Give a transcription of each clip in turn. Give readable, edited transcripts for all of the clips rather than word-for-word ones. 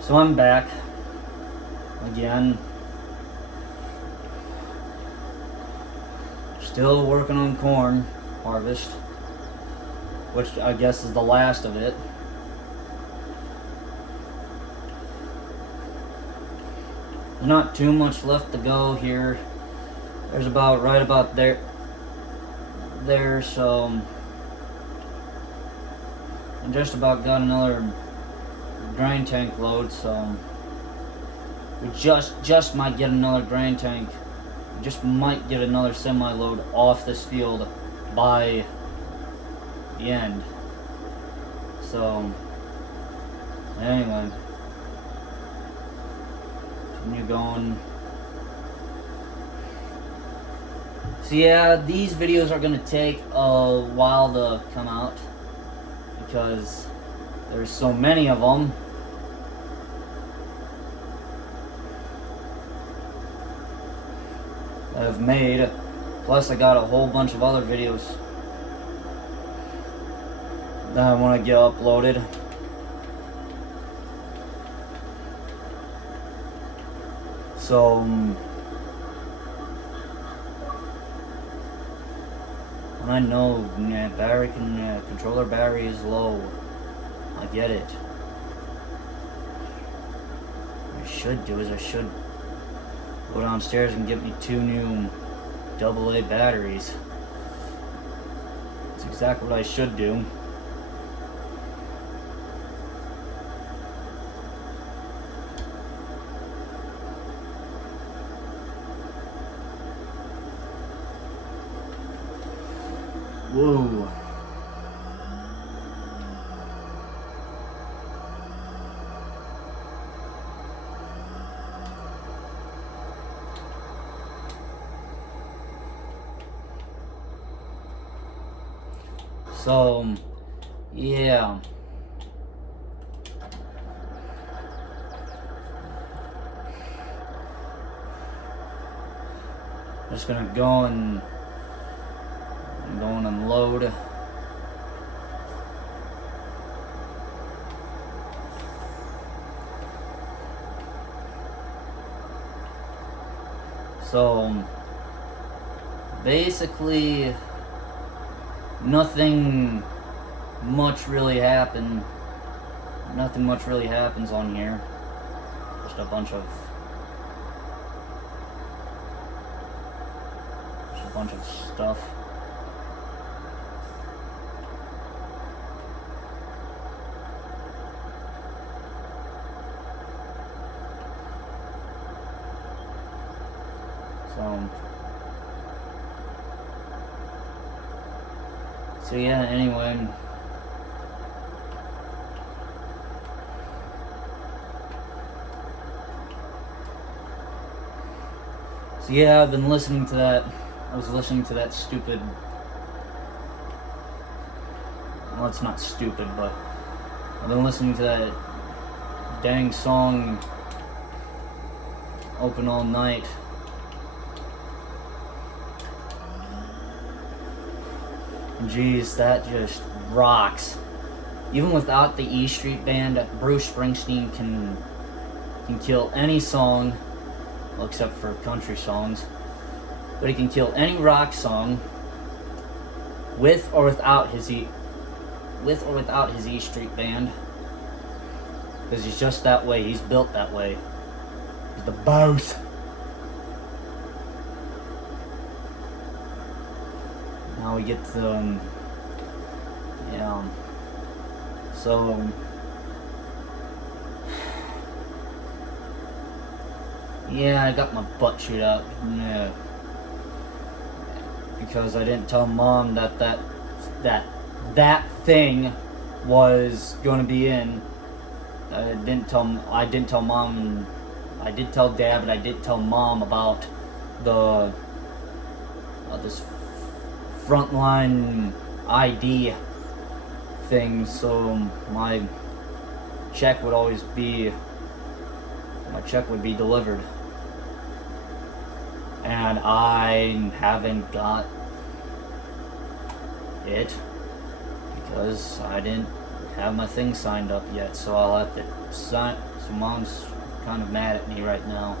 So I'm back again. Still working on corn harvest, which I guess is the last of it. There's not too much left to go here. There's about right about there. So I just about got another grain tank load. So we just might get another grain tank. Just might get another semi load off this field by the end. So anyway, continue going. So yeah, these videos are gonna take a while to come out because there's so many of them. That I've made. Plus I got a whole bunch of other videos that I want to get uploaded. So and I know controller battery is low. I get it. What I should do is I should go downstairs and get me 2 new AA batteries. That's exactly what I should do. Whoa. So, yeah. Just gonna go and unload. So basically nothing much really happened. Nothing much really happens on here. Just a bunch of stuff. So yeah, anyway. So yeah, I've been listening to that. I was listening to that stupid... Well, it's not stupid, but I've been listening to that dang song Open All Night. Jeez, that just rocks. Even without the E Street Band, Bruce Springsteen can kill any song, well, except for country songs. But he can kill any rock song with or without his E Street Band, because he's just that way. He's built that way. He's the boss. Now we get to yeah. So yeah, I got my butt chewed out. Yeah. Because I didn't tell Mom that thing was going to be in. I didn't tell Mom. I did tell Dad, but I didn't tell Mom about this frontline ID thing. So my check would be delivered, and I haven't got it because I didn't have my thing signed up yet, so I'll have to sign. So Mom's kind of mad at me right now.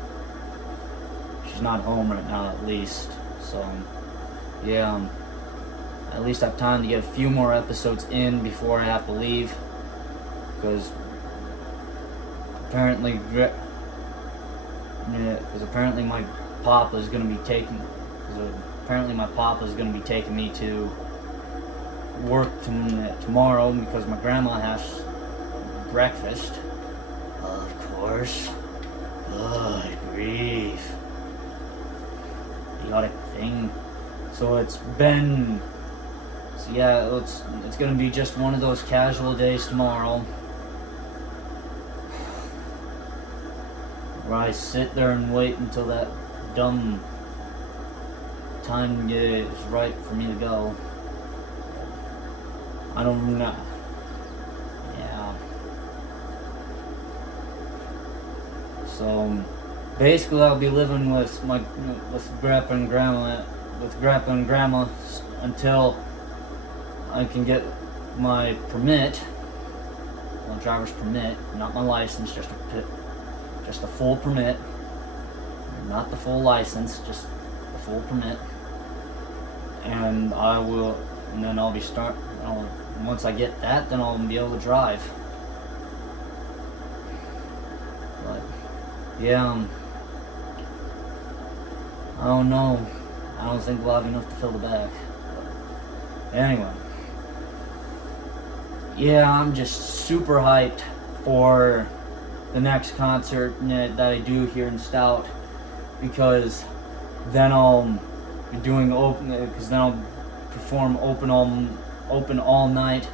She's not home right now, at least. So yeah, at least I have time to get a few more episodes in before I have to leave, because apparently my papa's gonna be taking. Apparently my papa's gonna be taking me to work tomorrow because my grandma has breakfast. Of course. Good grief. Idiotic thing. So it's gonna be just one of those casual days tomorrow, where I sit there and wait until that dumb time is right for me to go. I don't know. Yeah. So basically, I'll be living with Grandpa and Grandma until I can get my permit, my driver's permit, not my license, just a full permit, not the full license, just the full permit. And then I'll be once I get that, then I'll be able to drive. But yeah, I don't know. I don't think we'll have enough to fill the back. But anyway, yeah, I'm just super hyped for the next concert that I do here in Stout, because then I'll be doing I'll perform open all night.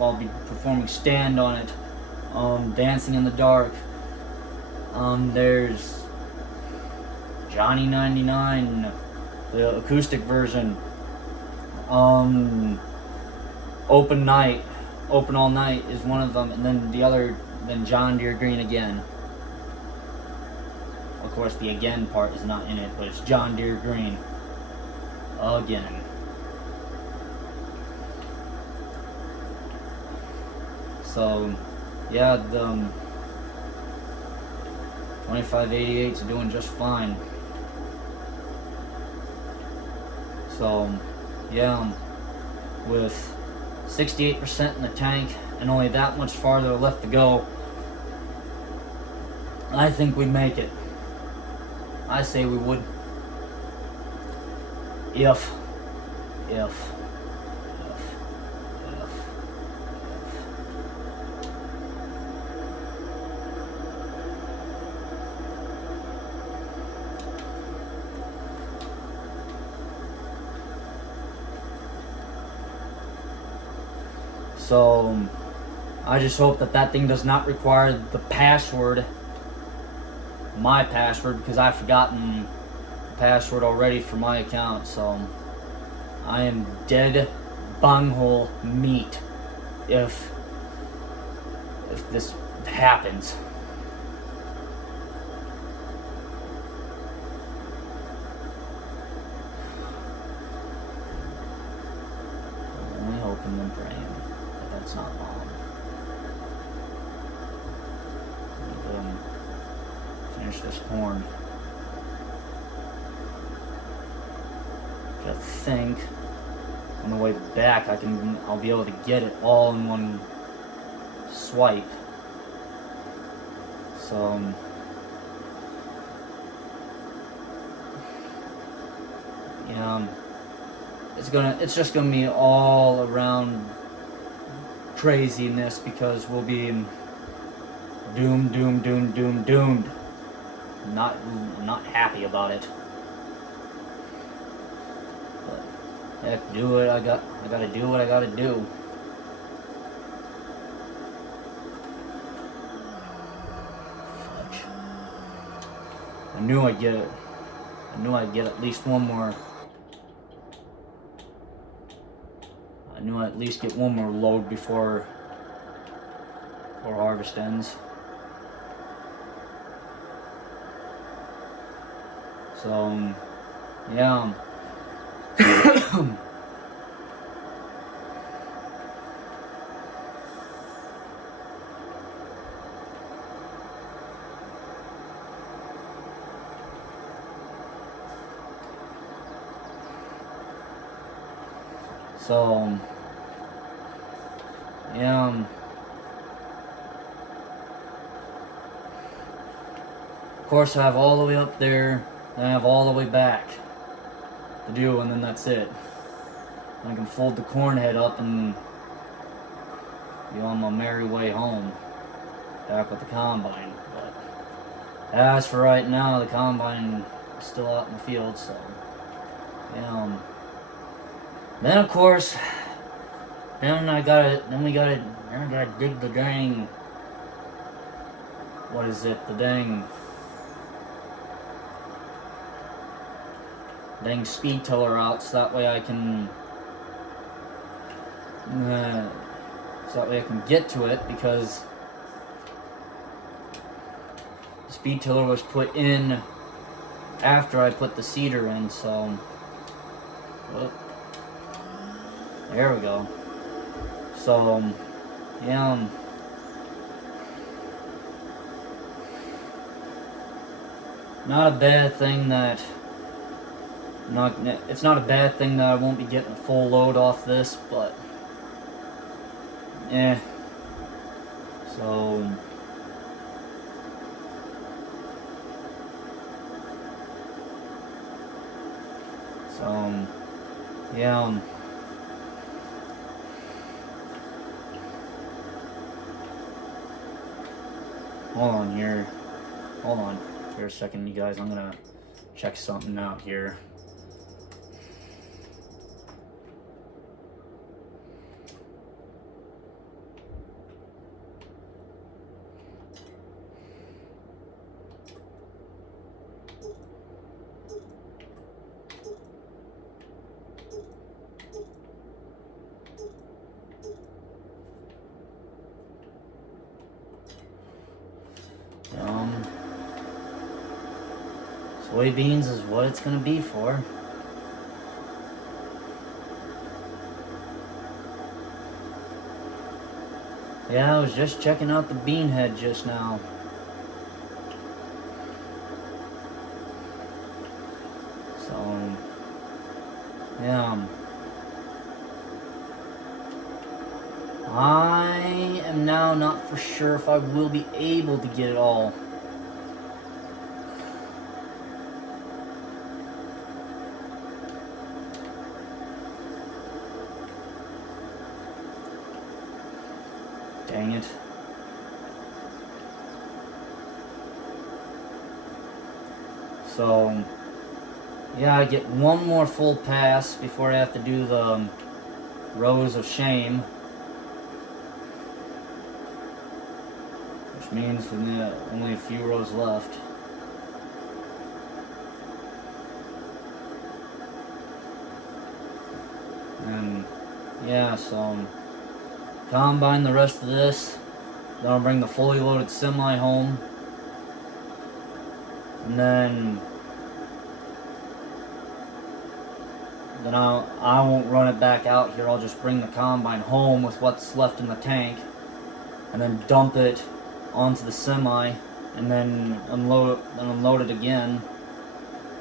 I'll be performing Stand on it, Dancing in the Dark. There's Johnny 99, the acoustic version. Open All Night is one of them, and then the other, John Deere Green Again. Of course, the again part is not in it, but it's John Deere Green Again. So, yeah, the 2588's doing just fine. So, yeah, with 68% in the tank and only that much farther left to go, I think we'd make it. I say we would. If. So, I just hope that thing does not require the password, my password, because I've forgotten the password already for my account. So, I am dead bunghole meat if this happens. Only hoping and praying that that's not wrong. Finish this corn. I think on the way back I'll be able to get it all in one swipe. So yeah, it's just gonna be all around craziness, because we'll be doomed. I'm not happy about it. But heck, I gotta do what I gotta do. Fudge. I knew I'd get at least one more. I knew I'd at least get one more load before harvest ends. So, yeah. So, yeah, of course I have all the way up there, then I have all the way back to do, and then that's it. I can fold the corn head up and be on my merry way home, back with the combine. But as for right now, the combine is still out in the field, so yeah. Then of course, then I gotta dig the dang, what is it, the dang speed tiller out, so that way I can get to it, because the speed tiller was put in after I put the seeder in, so there we go. So yeah, not a bad thing that it's not a bad thing that I won't be getting a full load off this, but yeah. So yeah. Hold on here. Hold on here a second, you guys. I'm gonna check something out here. Soybeans is what it's gonna be for. Yeah, I was just checking out the bean head just now. So, yeah. I am now not for sure if I will be able to get it all. Dang it. So, yeah, I get one more full pass before I have to do the rows of shame. Which means only a few rows left. And, yeah, so combine the rest of this, then I'll bring the fully loaded semi home, and then I won't run it back out here. I'll just bring the combine home with what's left in the tank, and then dump it onto the semi, and then unload it again.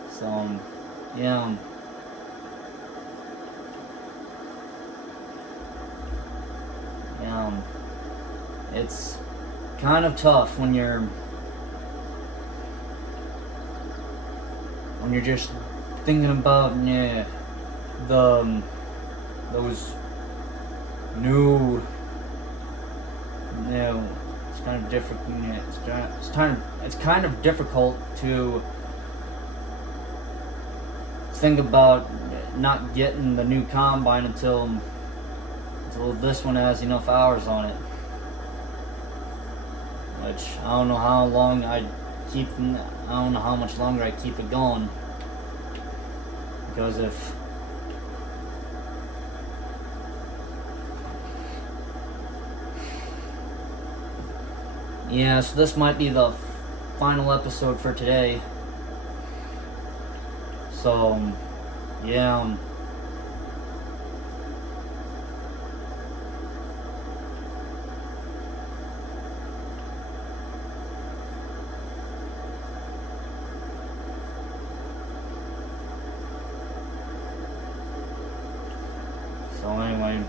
So yeah. It's kind of tough when you're just thinking about those new, it's kind of different. It's kind of difficult to think about not getting the new combine until this one has enough hours on it. Which I don't know how long I don't know how much longer I keep it going. Because yeah, so this might be the final episode for today. So, yeah. So anyway,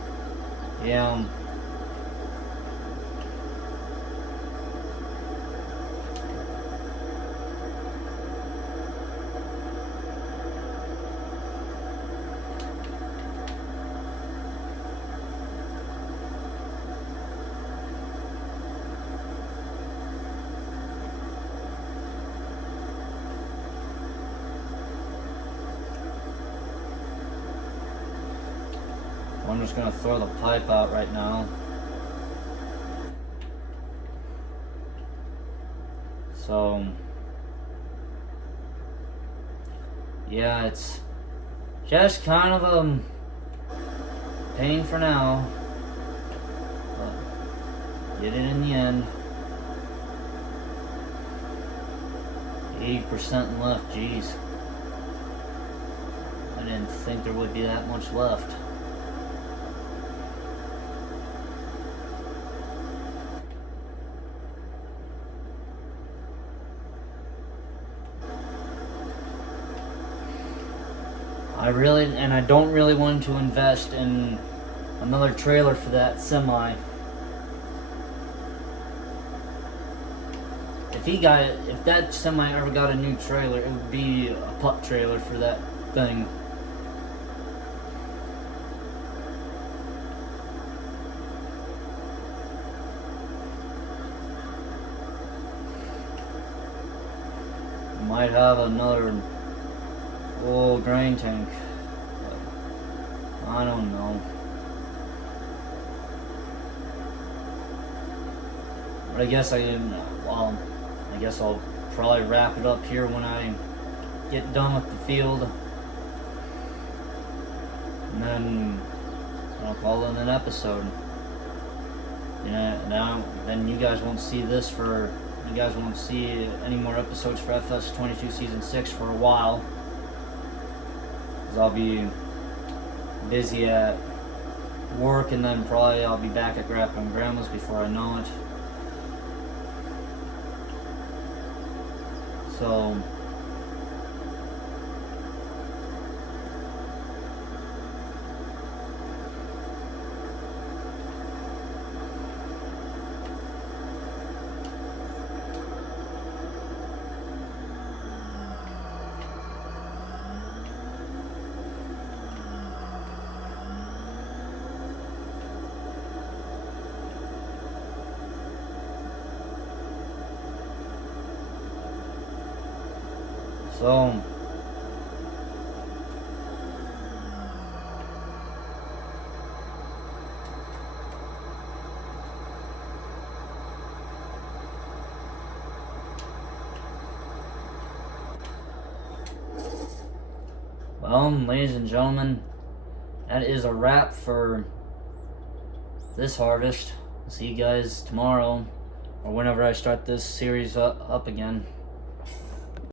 yeah. I'm just gonna throw the pipe out right now. So, yeah, it's just kind of a pain for now, but get it in the end. 80% left, jeez. I didn't think there would be that much left. I don't really want to invest in another trailer for that semi. If that semi ever got a new trailer, it would be a pup trailer for that thing. Might have another full grain tank, but I don't know. But I guess I guess I'll probably wrap it up here when I get done with the field, and then I'll call it an episode. Then you guys won't see this for. You guys won't see any more episodes for FS22 Season 6 for a while, because I'll be busy at work, and then probably I'll be back at Grandpa and Grandma's before I know it. So, well, ladies and gentlemen, that is a wrap for this harvest. I'll see you guys tomorrow, or whenever I start this series up again.